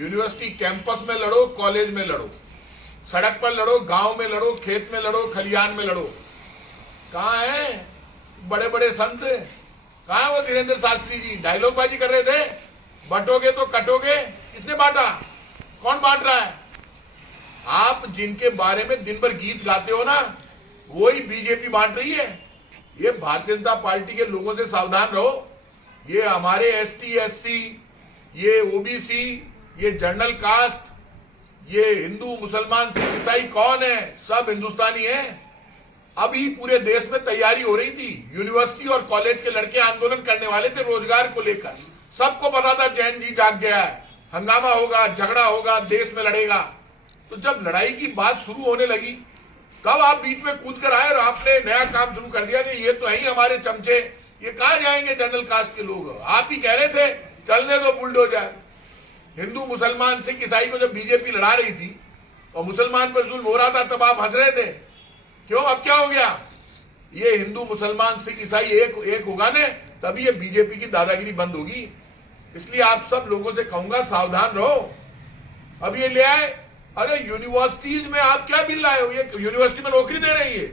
University campus में लड़ो, college में लड़ो, सड़क पर लड़ो, गांव में लड़ो, खेत में लड़ो, खलियान में लड़ो। कहाँ है बड़े बड़े संत? कहाँ है वो धीरेन्द्र शास्त्री जी? डायलॉग बाजी कर रहे थे, बंटोगे तो कटोगे। किसने बांटा? कौन बांट रहा है? आप जिनके बारे में दिन भर गीत गाते हो ना, वही बीजेपी बांट रही है। ये भारतीय जनता पार्टी के लोगों से सावधान रहो। ये हमारे एसटी एससी, ये ओबीसी, ये जनरल कास्ट, ये हिंदू मुसलमान सिख ईसाई कौन है? सब हिंदुस्तानी है। अभी पूरे देश में तैयारी हो रही थी, यूनिवर्सिटी और कॉलेज के लड़के आंदोलन करने वाले थे रोजगार को लेकर। सबको पता था जैन जी जाग गया है, हंगामा होगा, झगड़ा होगा, देश में लड़ेगा। तो जब लड़ाई की बात शुरू होने लगी, तब आप बीच में कूद कर आए और आपने नया काम शुरू कर दिया कि ये तो है ही हमारे चमचे, ये कहां जाएंगे जनरल कास्ट के लोग। आप ही कह रहे थे चलने दो बुलडोजर। हिंदू मुसलमान सिख ईसाई को जब बीजेपी लड़ा रही थी और मुसलमान पर जुल्म हो रहा था, तब आप हंस रहे थे। क्यों? अब क्या हो गया? ये हिंदू मुसलमान सिख ईसाई एक होगा ने, तभी ये बीजेपी की दादागिरी बंद होगी। इसलिए आप सब लोगों से कहूंगा सावधान रहो। अब ये ले आए, अरे यूनिवर्सिटीज में आप क्या बिल लाए हो? ये यूनिवर्सिटी में नौकरी दे रही है,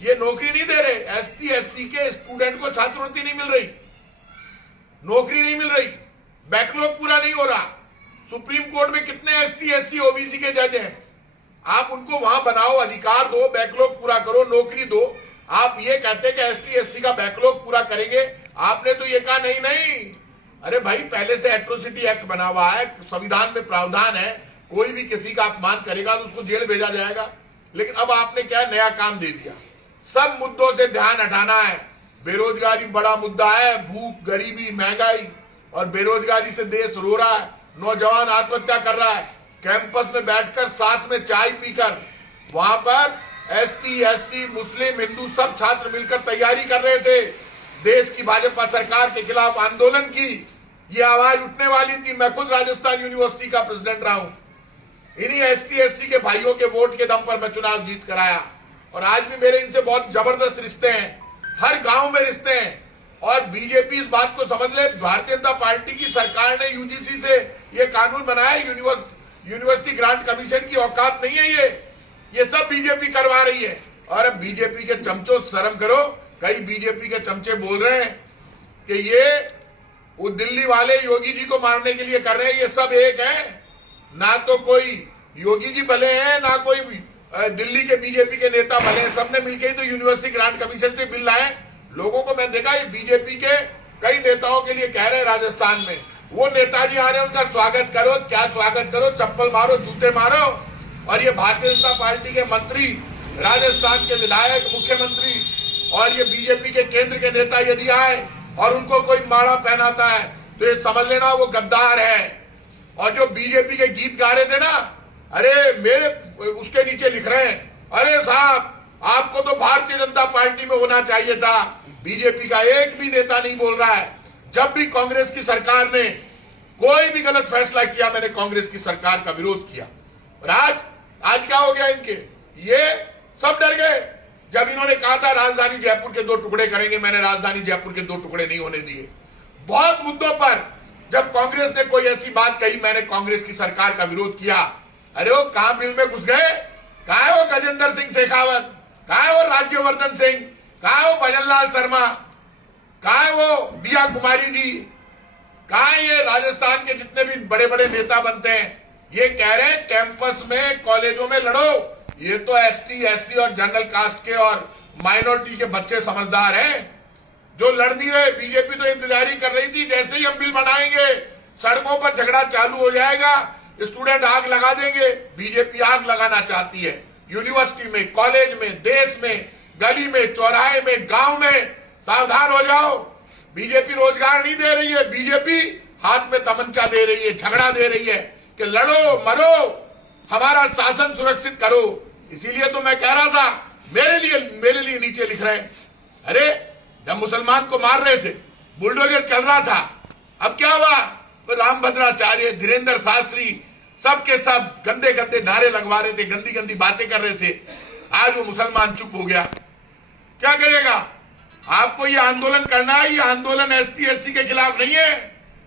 ये नौकरी नहीं दे रहे। एसटी एससी के स्टूडेंट को छात्रवृत्ति नहीं मिल रही, नौकरी नहीं मिल रही, बैकलॉग पूरा नहीं हो रहा। सुप्रीम कोर्ट में कितने एसटी एससी ओबीसी के जज हैं? आप उनको वहां बनाओ, अधिकार दो, बैकलॉग पूरा करो, नौकरी दो। आप ये कहते हैं कि एसटी एससी का बैकलॉग पूरा करेंगे। आपने तो ये कहा नहीं नहीं। अरे भाई, पहले से एट्रोसिटी एक्ट बना हुआ है, संविधान में प्रावधान है, कोई भी किसी का अपमान करेगा तो उसको जेल भेजा जाएगा। लेकिन अब आपने क्या नया काम दे दिया? सब मुद्दों से ध्यान हटाना है। बेरोजगारी बड़ा मुद्दा है, भूख, गरीबी, महंगाई और बेरोजगारी से देश रो रहा है। नौजवान आत्महत्या कर रहा है। कैंपस में बैठकर साथ में चाय पीकर, वहां पर एसटी एससी मुस्लिम हिंदू सब छात्र मिलकर तैयारी कर रहे थे देश की भाजपा सरकार के खिलाफ आंदोलन की। ये आवाज उठने वाली थी। मैं खुद राजस्थान यूनिवर्सिटी का प्रेसिडेंट रहा हूं। इन्हीं एसटी एससी के भाइयों के वोट के दम पर मैं चुनाव जीत कर आया और आज भी मेरे इनसे बहुत जबरदस्त रिश्ते हैं, हर गांव में रिश्ते हैं। और बीजेपी इस बात को समझ ले, भारतीय जनता पार्टी की सरकार ने यूजीसी से ये कानून बनाया, यूनिवर्सिटी ग्रांट कमीशन की औकात नहीं है ये सब बीजेपी करवा रही है। और अब बीजेपी के चमचों शर्म करो। कई बीजेपी के चमचे बोल रहे हैं कि ये वो दिल्ली वाले योगी जी को मारने के लिए कर रहे हैं, ये सब एक है। ना तो कोई योगी जी भले हैं, ना कोई दिल्ली के बीजेपी के नेता भले हैं, सबने मिलकर ही तो यूनिवर्सिटी ग्रांट कमीशन से बिल लाए। लोगों को मैं देखा, ये बीजेपी के कई नेताओं के लिए कह रहे हैं राजस्थान में, वो नेताजी आ रहे हैं, उनका स्वागत करो। क्या स्वागत करो? चप्पल मारो, जूते मारो। और ये भारतीय जनता पार्टी के मंत्री, राजस्थान के विधायक, मुख्यमंत्री और ये बीजेपी के केंद्र के नेता यदि आए और उनको कोई माला पहनाता है तो ये समझ लेना वो गद्दार है। और जो बीजेपी के गीत गा रहे थे ना, अरे मेरे उसके नीचे लिख रहे हैं, अरे साहब आपको तो भारतीय जनता पार्टी में होना चाहिए था। बीजेपी का एक भी नेता नहीं बोल रहा है। जब भी कांग्रेस की सरकार ने कोई भी गलत फैसला किया, मैंने कांग्रेस की सरकार का विरोध किया। और आज क्या हो गया इनके? ये सब डर गए। जब इन्होंने कहा था राजधानी जयपुर के 2 टुकड़े करेंगे, मैंने राजधानी जयपुर के 2 टुकड़े नहीं होने दिए। बहुत मुद्दों पर जब कांग्रेस ने कोई ऐसी बात कही, मैंने कांग्रेस की सरकार का विरोध किया। अरे वो कहां बिल में घुस गए? कहां है वो गजेंद्र सिंह शेखावत? कहां है वो राज्यवर्धन सिंह? कहां है वो भजनलाल शर्मा? कहां है वो दिया कुमारी जी? कहां है ये राजस्थान के जितने भी बड़े बड़े नेता बनते हैं? ये कह रहे हैं कैंपस में, कॉलेजों में लड़ो। ये तो एसटी एससी और जनरल कास्ट के और माइनॉरिटी के बच्चे समझदार हैं जो लड़ नहीं रहे। बीजेपी तो इंतजारी कर रही थी, जैसे ही हम बिल बनाएंगे सड़कों पर झगड़ा चालू हो जाएगा, स्टूडेंट आग लगा देंगे। बीजेपी आग लगाना चाहती है यूनिवर्सिटी में, कॉलेज में, देश में, गली में, चौराहे में, गांव में। सावधान हो जाओ। बीजेपी रोजगार नहीं दे रही है, बीजेपी हाथ में तमंचा दे रही है, झगड़ा दे रही है कि लड़ो मरो, हमारा शासन सुरक्षित करो। इसीलिए तो मैं कह रहा था, मेरे लिए नीचे लिख रहे हैं। अरे जब मुसलमान को मार रहे थे, बुलडोजर चल रहा था, अब क्या हुआ? तो रामभद्राचार्य, धीरेन्द्र शास्त्री, सबके सब गंदे गंदे नारे लगवा रहे थे, गंदी गंदी बातें कर रहे थे। आज वो मुसलमान चुप हो गया। क्या करेगा? आपको ये आंदोलन करना है। ये आंदोलन एसटी एससी के खिलाफ नहीं है,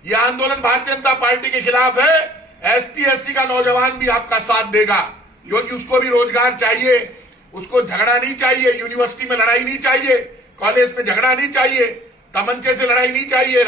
ये आंदोलन भारतीय जनता पार्टी के खिलाफ है। एसटी एससी का नौजवान भी आपका साथ देगा, क्योंकि उसको भी रोजगार चाहिए, उसको झगड़ा नहीं चाहिए, यूनिवर्सिटी में लड़ाई नहीं चाहिए, कॉलेज में झगड़ा नहीं चाहिए, तमंचे से लड़ाई नहीं चाहिए।